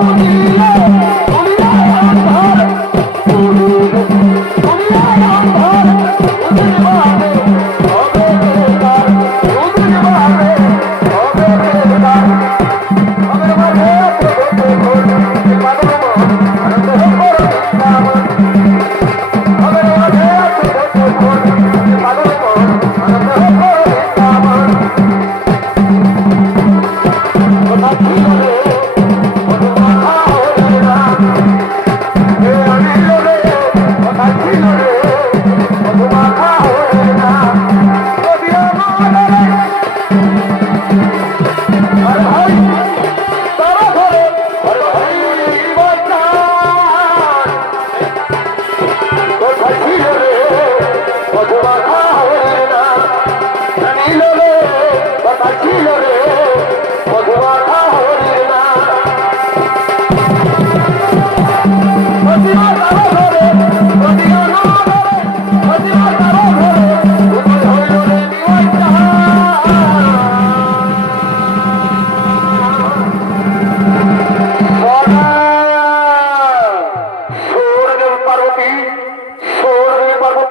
Oh,